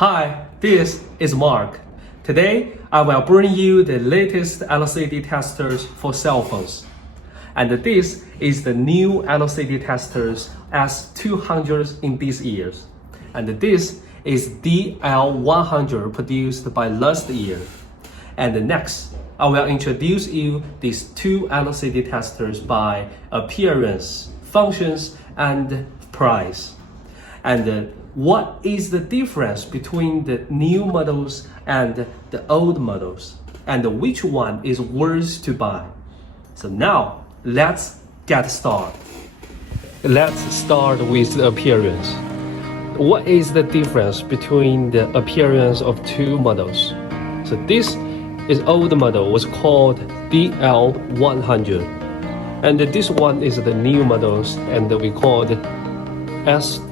Hi, this is Mark. Today, I will bring you the latest LCD testers for cell phones. And this is the new LCD testers S200 in these years. And this is DL100 produced by last year. And next, I will introduce you these two LCD testers by appearance, functions, and price. And what is the difference between the new models and the old models? And which one is worth to buy? So now, let's get started. Let's start with the appearance. What is the difference between the appearance of two models? So this is old model was called DL100. And this one is the new models and we call it S200s.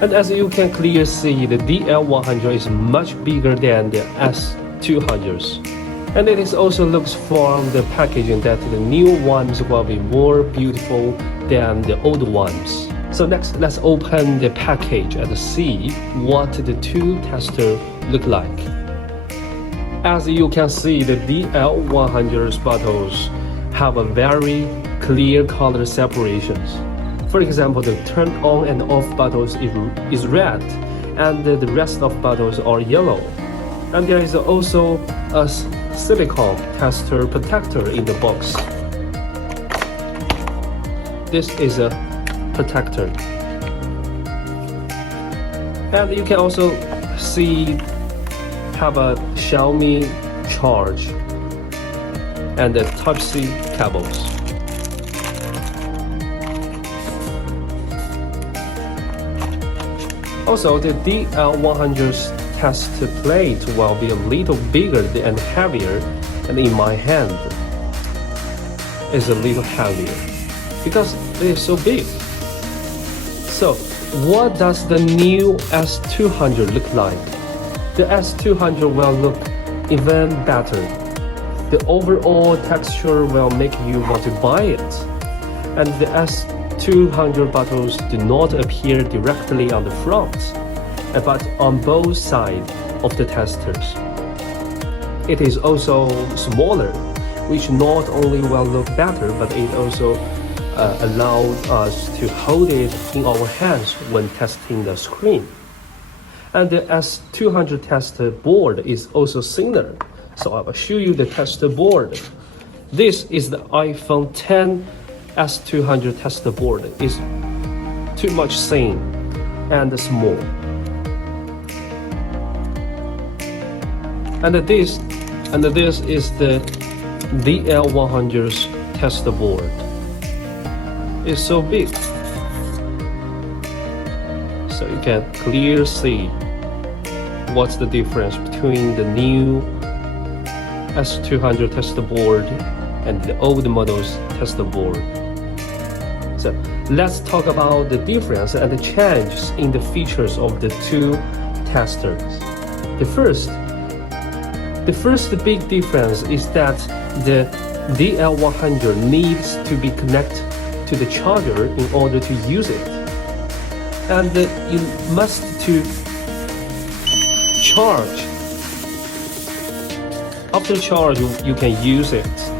And as you can clearly see, the DL100 is much bigger than the S200s. And it is also looks from the packaging that the new ones will be more beautiful than the old ones. So next, let's open the package and see what the two testers look like. As you can see, the DL100's bottles have a very clear color separations. For example, the turn on and off buttons is red, and the rest of buttons are yellow. And there is also a silicone tester protector in the box. This is a protector. And you can also see have a Xiaomi charge and the Type-C cables. Also, the DL100's test plate will be a little bigger and heavier, and in my hand is a little heavier because it is so big. So, what does the new S200 look like? The S200 will look even better. The overall texture will make you want to buy it. And the S200 bottles do not appear directly on the front, but on both sides of the testers. It is also smaller, which not only will look better, but it also allows us to hold it in our hands when testing the screen. And the S200 tester board is also thinner. So I will show you the tester board. This is the iPhone 10 S200 tester board. It's too much thin and small. And this is the DL100's tester board. It's so big. So you can clearly see what's the difference between the new S200 tester board and the old model's tester board. So let's talk about the difference and the changes in the features of the two testers. The first big difference is that the DL100 needs to be connected to the charger in order to use it. And you must to charge. After charge, you can use it.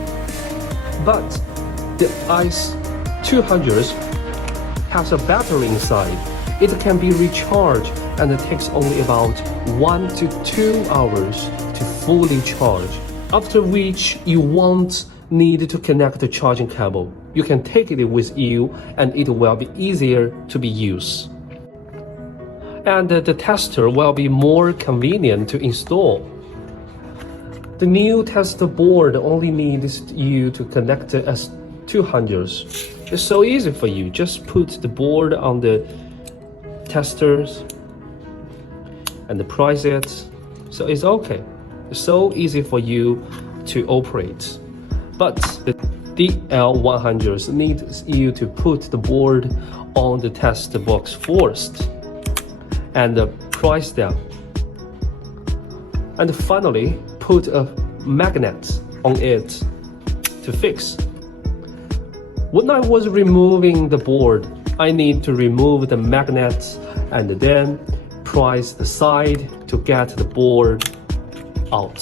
But the S200 has a battery inside. It can be recharged and it takes only about 1 to 2 hours to fully charge. After which you won't need to connect the charging cable. You can take it with you and it will be easier to be used. And the tester will be more convenient to install. The new tester board only needs you to connect the S200s. It's so easy for you. Just put the board on the testers and price it. So it's okay. It's so easy for you to operate. But the DL100s needs you to put the board on the test box first and price them. And finally, put a magnet on it to fix. When I was removing the board, I need to remove the magnet and then press the side to get the board out.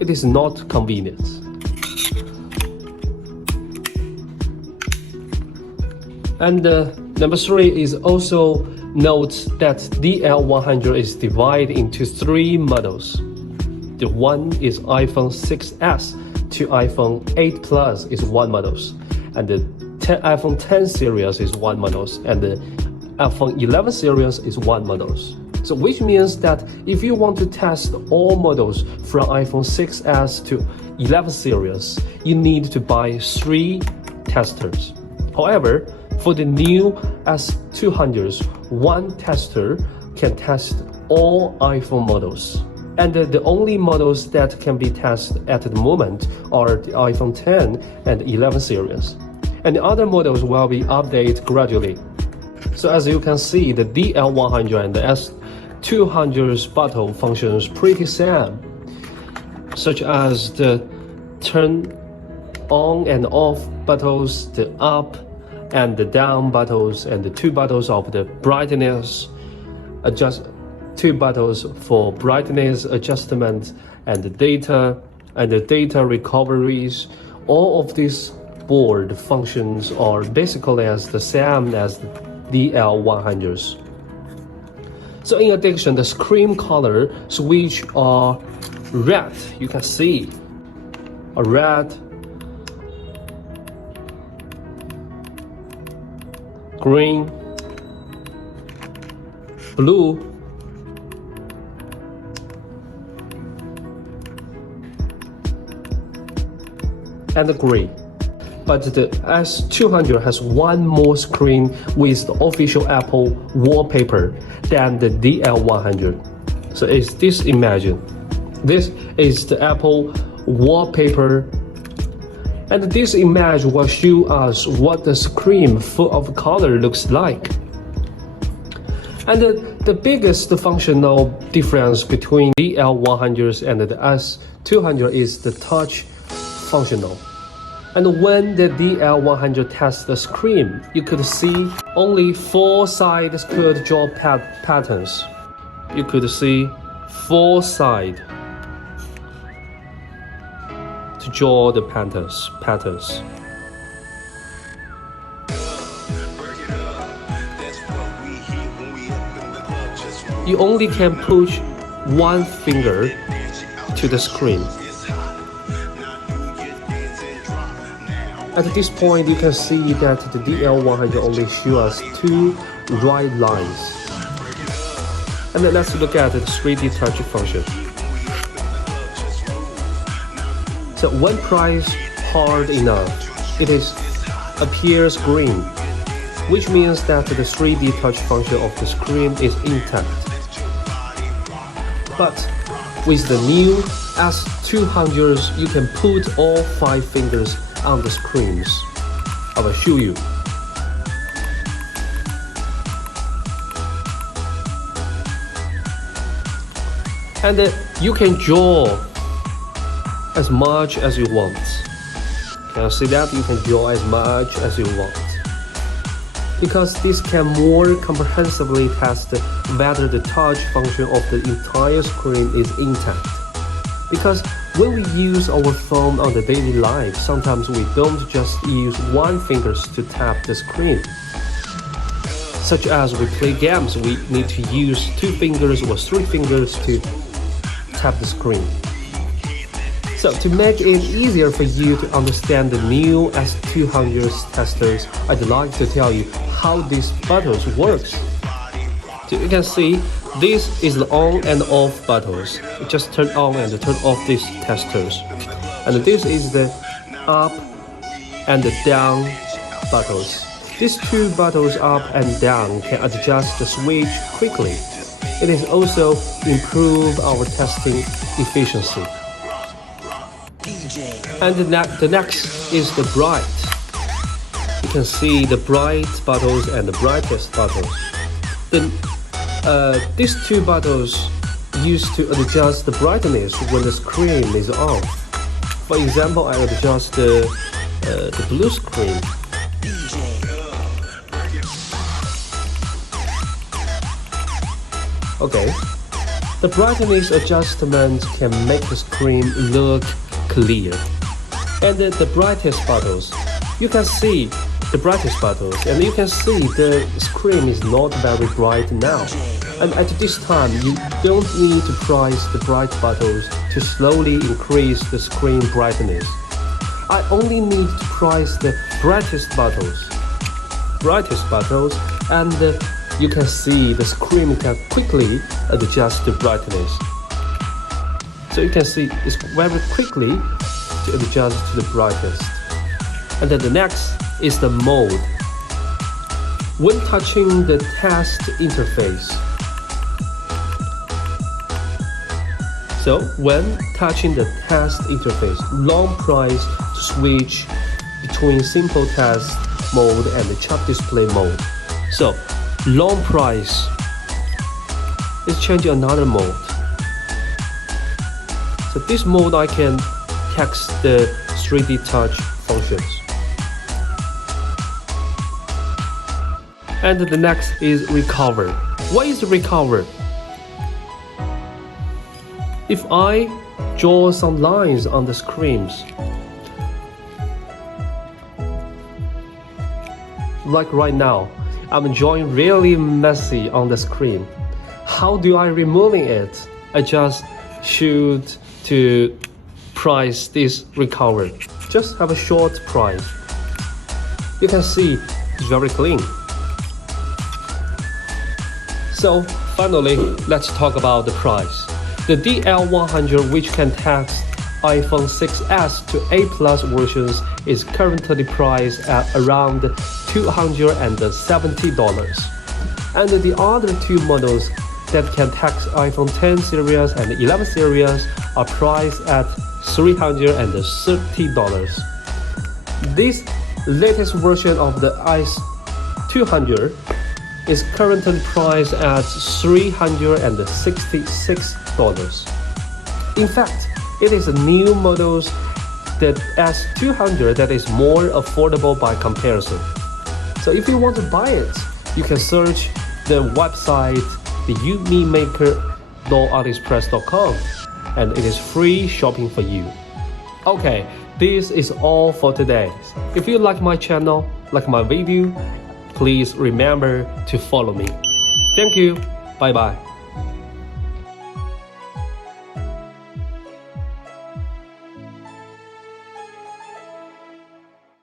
It is not convenient. And number 3 is also note that DL100 is divided into 3 models. The one is iPhone 6s to iPhone 8 Plus is one model, and the iPhone 10 series is one model, and the iPhone 11 series is one model. So which means that if you want to test all models from iPhone 6s to 11 series, you need to buy 3 testers. However, for the new S200s, one tester can test all iPhone models. And the only models that can be tested at the moment are the iPhone 10 and 11 series. And the other models will be updated gradually. So as you can see, the DL100 and the S200's button functions pretty same, such as the turn on and off buttons, the up and the down buttons, and the 2 buttons of the brightness adjust, 2 buttons for brightness adjustment, and the data recoveries. All of these board functions are basically as the same as the DL100s. So in addition, the screen color switch are red. You can see a red, green, blue, and gray. But the S200 has one more screen with the official Apple wallpaper than the DL100. So is this imagine? This is the Apple wallpaper, and this image will show us what the screen full of color looks like. And the biggest functional difference between DL100s and the S200 is the touch functional. And when the DL100 tests the screen, you could see only 4 sides could draw patterns. You could see 4 sides to draw the patterns. You only can push 1 finger to the screen. At this point, you can see that the DL100 only shows us 2 right lines. And then let's look at the 3D touch function. So when pressed hard enough, it appears green, which means that the 3D touch function of the screen is intact. But with the new S200s, you can put all 5 fingers on the screens. I will show you. And you can draw as much as you want. Can you see that? You can draw as much as you want. Because this can more comprehensively test whether the touch function of the entire screen is intact. Because when we use our phone on the daily life, sometimes we don't just use 1 finger to tap the screen. Such as we play games, we need to use 2 fingers or 3 fingers to tap the screen. So to make it easier for you to understand the new S200 testers, I'd like to tell you how these buttons works. So you can see this is the on and off buttons. You just turn on and turn off these testers. And this is the up and the down buttons. These 2 buttons up and down can adjust the switch quickly. It is also improve our testing efficiency. And the next is the bright. You can see the bright buttons and the brightest buttons. These 2 buttons used to adjust the brightness when the screen is on. For example, I adjust the blue screen. Okay. The brightness adjustment can make the screen look clear. And the brightest buttons, you can see the brightest buttons, and you can see the screen is not very bright now. And at this time, you don't need to press the bright buttons to slowly increase the screen brightness. I only need to press the brightest buttons, and you can see the screen can quickly adjust the brightness. So you can see it's very quickly to adjust to the brightest. And then the next is the mode. When touching the test interface, so when touching the test interface, long press to switch between simple test mode and the chat display mode. So long press is changing another mode. So this mode I can text the 3D touch functions. And the next is recover. What is recover? If I draw some lines on the screens, like right now, I'm drawing really messy on the screen. How do I remove it? I just shoot to press this recover. Just have a short press. You can see it's very clean. So finally, let's talk about the price. The DL100, which can text iPhone 6s to 8 Plus versions, is currently priced at around $270. And the other two models that can text iPhone 10 series and 11 series are priced at $330. This latest version of the S200 is currently priced at $366. In fact, it is a new model, the S200, that is more affordable by comparison. So if you want to buy it, you can search the website, the umimaker.aliexpress.com, and it is free shopping for you. Okay, this is all for today. If you like my channel, like my video, please remember to follow me. Thank you. Bye bye.